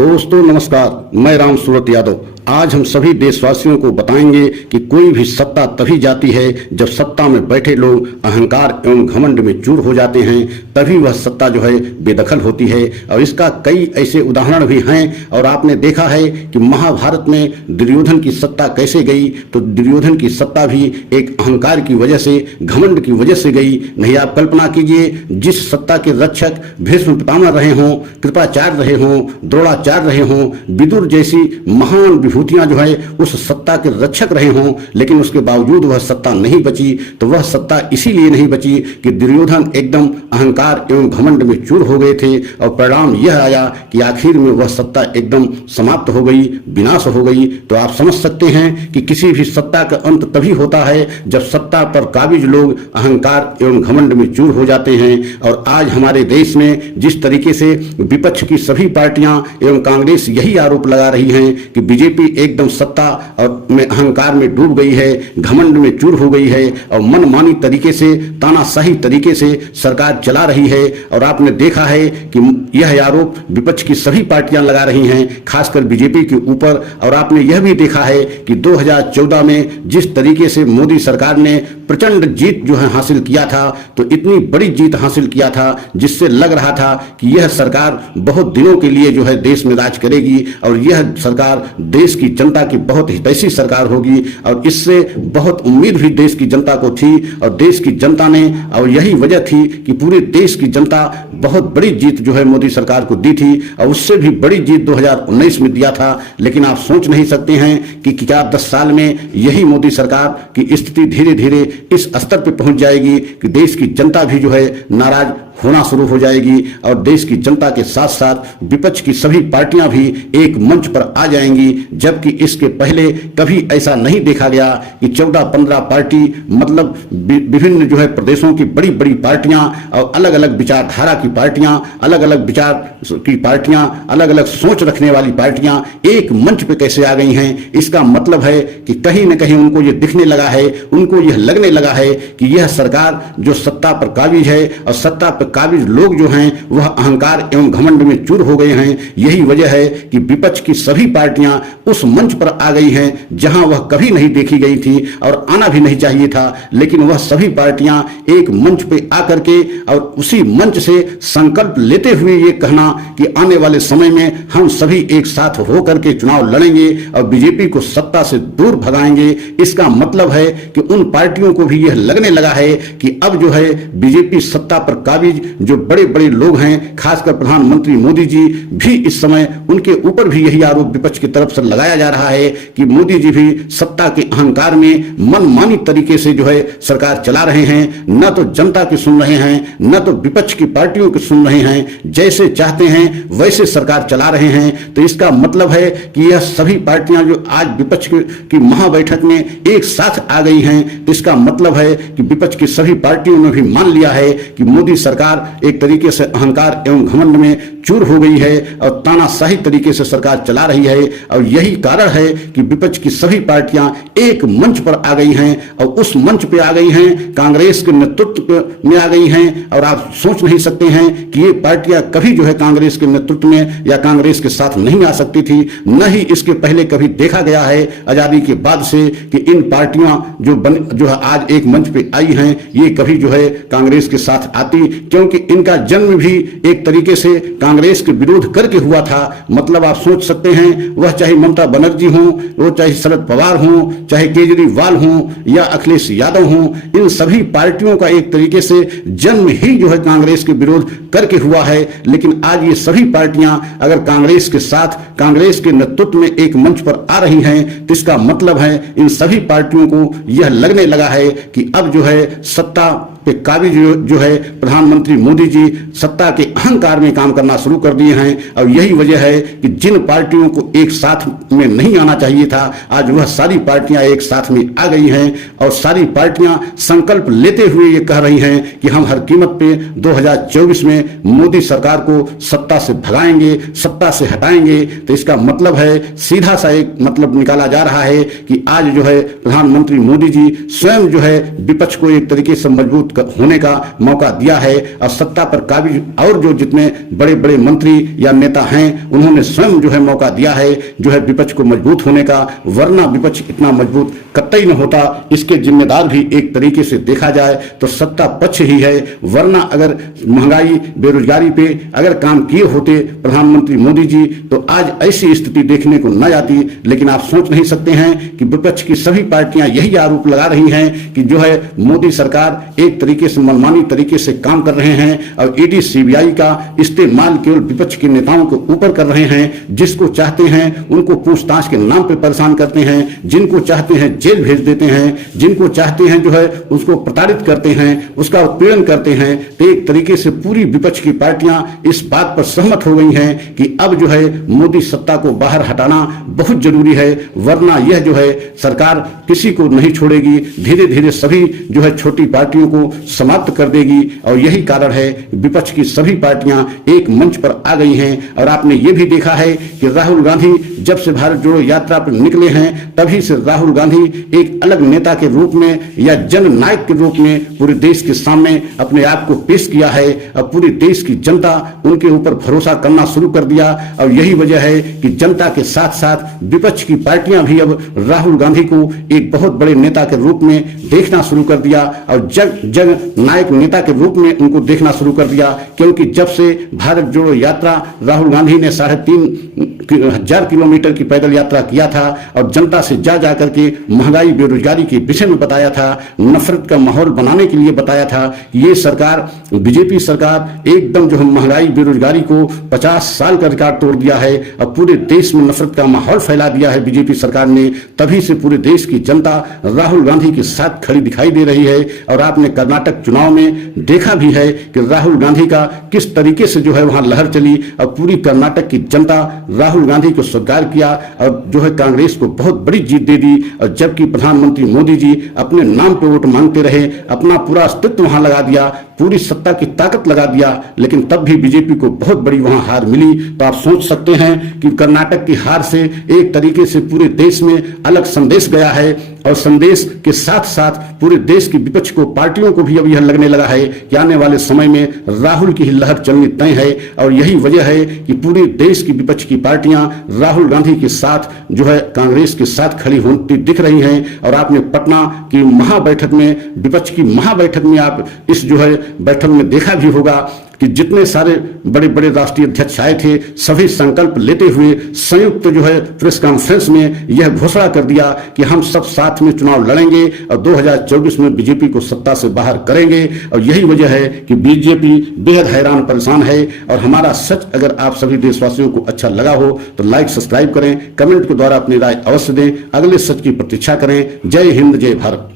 दोस्तों नमस्कार, मैं राम सूरत यादव। आज हम सभी देशवासियों को बताएंगे कि कोई भी सत्ता तभी जाती है जब सत्ता में बैठे लोग अहंकार एवं घमंड में चूर हो जाते हैं, तभी वह सत्ता जो है बेदखल होती है। और इसका कई ऐसे उदाहरण भी हैं। और आपने देखा है कि महाभारत में दुर्योधन की सत्ता कैसे गई, तो दुर्योधन की सत्ता भी एक अहंकार की वजह से, घमंड की वजह से गई। नहीं, आप कल्पना कीजिए, जिस सत्ता के रक्षक भीष्म पितामह रहे हों, कृपाचार्य रहे हों, द्रोणाचार्य रहे हों, विदुर जैसी महान विभूतियां जो है उस सत्ता के रक्षक रहे हों, लेकिन उसके बावजूद वह सत्ता नहीं बची। तो वह सत्ता इसीलिए नहीं बची कि दुर्योधन एकदम अहंकार एवं घमंड में चूर हो गए थे, और परिणाम यह आया कि आखिर में वह सत्ता एकदम समाप्त हो गई, विनाश हो गई। तो आप समझ सकते हैं कि किसी भी सत्ता का अंत तभी होता है जब सत्ता पर काबिज लोग अहंकार एवं घमंड में चूर हो जाते हैं। और आज हमारे देश में जिस तरीके से विपक्ष की सभी पार्टियां एवं कांग्रेस यही आरोप लगा रही हैं कि बीजेपी एकदम सत्ता और में अहंकार में डूब गई है, घमंड में चूर हो गई है और मनमानी तरीके से, तानाशाही तरीके से सरकार चला रही है। और आपने देखा है कि यह आरोप विपक्ष की सभी पार्टियां लगा रही हैं, खासकर बीजेपी के ऊपर। और आपने यह भी देखा है कि 2014 में जिस तरीके से मोदी सरकार ने प्रचंड जीत जो है हासिल किया था, तो इतनी बड़ी जीत हासिल किया था जिससे लग रहा था कि यह सरकार बहुत दिनों के लिए जो है देश में राज करेगी और यह सरकार देश की जनता की बहुत हितैषी सरकार होगी। और इससे बहुत उम्मीद भी देश की जनता को थी, और देश की जनता ने, और यही वजह थी कि पूरे देश की जनता बहुत बड़ी जीत जो है मोदी सरकार को दी थी, और उससे भी बड़ी जीत 2019 में दिया था। लेकिन आप सोच नहीं सकते हैं कि क्या 10 साल में यही मोदी सरकार की स्थिति धीरे धीरे इस स्तर पर पहुंच जाएगी कि देश की जनता भी जो है नाराज होना शुरू हो जाएगी, और देश की जनता के साथ साथ विपक्ष की सभी पार्टियां भी एक मंच पर आ जाएंगी। जबकि इसके पहले कभी ऐसा नहीं देखा गया कि 14-15 पार्टी, मतलब विभिन्न जो है प्रदेशों की बड़ी बड़ी पार्टियां और अलग अलग विचारधारा की पार्टियां, अलग अलग विचार की पार्टियां, अलग अलग सोच रखने वाली पार्टियां एक मंच पर कैसे आ गई हैं। इसका मतलब है कि कहीं न कहीं उनको ये दिखने लगा है, उनको यह लगने लगा है कि यह सरकार जो सत्ता पर काबिज है और सत्ता पर काबिज लोग जो हैं वह अहंकार एवं घमंड में चूर हो गए हैं। यही वजह है कि विपक्ष की सभी पार्टियां उस मंच पर आ गई हैं जहां वह कभी नहीं देखी गई थी और आना भी नहीं चाहिए था। लेकिन वह सभी पार्टियां एक मंच पे आकर के और उसी मंच से संकल्प लेते हुए ये कहना कि आने वाले समय में हम सभी एक साथ होकर के चुनाव लड़ेंगे और बीजेपी को सत्ता से दूर भगाएंगे। इसका मतलब है कि उन पार्टियों को भी यह लगने लगा है कि अब जो है बीजेपी सत्ता पर काबिज जो बड़े बड़े लोग हैं, खासकर प्रधानमंत्री मोदी जी भी इस समय, उनके ऊपर भी यही आरोप विपक्ष की तरफ से लगाया जा रहा है कि मोदी जी भी सत्ता के अहंकार में मनमानी तरीके से जो है सरकार चला रहे हैं, न तो जनता की सुन रहे हैं, न तो विपक्ष की पार्टियों की सुन रहे हैं, जैसे चाहते हैं वैसे सरकार चला रहे हैं। तो इसका मतलब है कि यह सभी पार्टियां जो आज विपक्ष की महाबैठक में एक साथ आ गई हैं, तो इसका मतलब है कि विपक्ष की सभी पार्टियों ने भी मान लिया है कि मोदी सरकार एक तरीके से अहंकार एवं घमंड में चूर हो गई है और तानाशाही तरीके से सरकार चला रही है। और यही कारण है कि विपक्ष की सभी पार्टियां एक मंच पर आ गई हैं, और उस मंच पे आ गई हैं, कांग्रेस के नेतृत्व में आ गई हैं। और आप सोच नहीं सकते हैं कि ये पार्टियां कभी जो है कांग्रेस के नेतृत्व में या कांग्रेस के साथ नहीं आ सकती थी, न ही इसके पहले कभी देखा गया है आजादी के बाद से कि इन पार्टियां जो है आज एक मंच पे आई हैं, ये कभी जो है कांग्रेस के साथ आती, क्योंकि इनका जन्म भी एक तरीके से कांग्रेस के विरोध करके हुआ था। मतलब आप सोच सकते हैं, वह चाहे ममता बनर्जी हो, वो चाहे शरद पवार हो, चाहे केजरीवाल हो या अखिलेश यादव हो, इन सभी पार्टियों का एक तरीके से जन्म ही जो है कांग्रेस के विरोध करके हुआ है। लेकिन आज ये सभी पार्टियां अगर कांग्रेस के साथ, कांग्रेस के नेतृत्व में एक मंच पर आ रही हैं, तो इसका मतलब है इन सभी पार्टियों को यह लगने लगा है कि अब जो है सत्ता पे काबिज जो है प्रधानमंत्री मोदी जी सत्ता के अहंकार में काम करना शुरू कर दिए हैं। और यही वजह है कि जिन पार्टियों को एक साथ में नहीं आना चाहिए था, आज वह सारी पार्टियां एक साथ में आ गई हैं, और सारी पार्टियां संकल्प लेते हुए ये कह रही हैं कि हम हर कीमत पे 2024 में मोदी सरकार को सत्ता से भगाएंगे, सत्ता से हटाएंगे। तो इसका मतलब है, सीधा सा एक मतलब निकाला जा रहा है कि आज जो है प्रधानमंत्री मोदी जी स्वयं जो है विपक्ष को एक तरीके से मजबूत होने का मौका दिया है और सत्ता पर काबिज और जो जितने बड़े बड़े मंत्री या नेता हैं उन्होंने स्वयं जो है मौका दिया है जो है विपक्ष को मजबूत होने का, वरना विपक्ष इतना मजबूत कतई न होता। इसके जिम्मेदार भी एक तरीके से देखा जाए तो सत्ता पक्ष ही है, वरना अगर महंगाई बेरोजगारी पे अगर काम किए होते प्रधानमंत्री मोदी जी तो आज ऐसी स्थिति देखने को न आती। लेकिन आप सोच नहीं सकते हैं कि विपक्ष की सभी पार्टियां यही आरोप लगा रही हैं कि जो है मोदी सरकार एक तरीके से मनमानी तरीके से काम कर रहे हैं और ईडी सीबीआई का इस्तेमाल केवल विपक्ष के नेताओं के ऊपर कर रहे हैं। जिसको चाहते हैं उनको पूछताछ के नाम पर परेशान करते हैं, जिनको चाहते हैं जेल भेज देते हैं, जिनको चाहते हैं जो है उसको प्रताड़ित करते हैं, उसका उत्पीड़न करते हैं। तो एक तरीके से पूरी विपक्ष की पार्टियां इस बात पर सहमत हो गई हैं कि अब जो है मोदी सत्ता को बाहर हटाना बहुत जरूरी है, वरना यह जो है सरकार किसी को नहीं छोड़ेगी, धीरे धीरे सभी जो है छोटी पार्टियों को समाप्त कर देगी। और यही कारण है विपक्ष की सभी पार्टियां एक मंच पर आ गई हैं। और आपने ये भी देखा है कि राहुल गांधी जब से भारत जोड़ो यात्रा पर निकले हैं तभी से राहुल गांधी एक अलग नेता के रूप में या जननायक के रूप में पूरे देश के सामने अपने आप को पेश किया है। अब पूरे देश की जनता उनके ऊपर भरोसा करना शुरू कर दिया और यही वजह है कि जनता के साथ साथ विपक्ष की पार्टियां भी अब राहुल गांधी को एक बहुत बड़े नेता के रूप में देखना शुरू कर दिया और जन नायक नेता के रूप में उनको देखना शुरू कर दिया। क्योंकि जब से भारत जोड़ो यात्रा राहुल गांधी ने 3,500 किलोमीटर की पैदल यात्रा किया था और जनता से जा करके महंगाई बेरोजगारी के विषय में बताया था, नफरत का माहौल बनाने के लिए बताया था कि ये सरकार बीजेपी सरकार एकदम जो है महंगाई बेरोजगारी को 50 साल का रिकॉर्ड तोड़ दिया है और पूरे देश में नफरत का माहौल फैला दिया है बीजेपी सरकार ने। तभी से पूरे देश की जनता राहुल गांधी के साथ खड़ी दिखाई दे रही है। और आपने कर्नाटक चुनाव में देखा भी है कि राहुल गांधी का किस तरीके से जो है वहां लहर चली और पूरी कर्नाटक की जनता राहुल गांधी को स्वीकार किया और जो है कांग्रेस को बहुत बड़ी जीत दे दी। और जबकि प्रधानमंत्री मोदी जी अपने नाम पे वोट मांगते रहे, अपना पूरा अस्तित्व वहां लगा दिया, पूरी सत्ता की ताकत लगा दिया, लेकिन तब भी बीजेपी को बहुत बड़ी वहां हार मिली। तो आप सोच सकते हैं कि कर्नाटक की हार से एक तरीके से पूरे देश में अलग संदेश गया है और संदेश के साथ साथ पूरे देश की विपक्ष को पार्टियों को भी अब यह लगने लगा है कि आने वाले समय में राहुल की ही लहर चलनी तय है। और यही वजह है कि पूरे देश की विपक्ष की पार्टियां राहुल गांधी के साथ जो है कांग्रेस के साथ खड़ी होती दिख रही हैं। और आपने पटना की महाबैठक में, विपक्ष की महाबैठक में आप इस जो है बैठक में देखा भी होगा कि जितने सारे बड़े बड़े राष्ट्रीय अध्यक्ष आए थे सभी संकल्प लेते हुए संयुक्त जो है प्रेस कॉन्फ्रेंस में यह घोषणा कर दिया कि हम सब साथ में चुनाव लड़ेंगे और 2024 में बीजेपी को सत्ता से बाहर करेंगे। और यही वजह है कि बीजेपी बेहद हैरान परेशान है। और हमारा सच अगर आप सभी देशवासियों को अच्छा लगा हो तो लाइक सब्सक्राइब करें, कमेंट के द्वारा अपनी राय अवश्य दें, अगले सच की प्रतीक्षा करें। जय हिंद, जय भारत।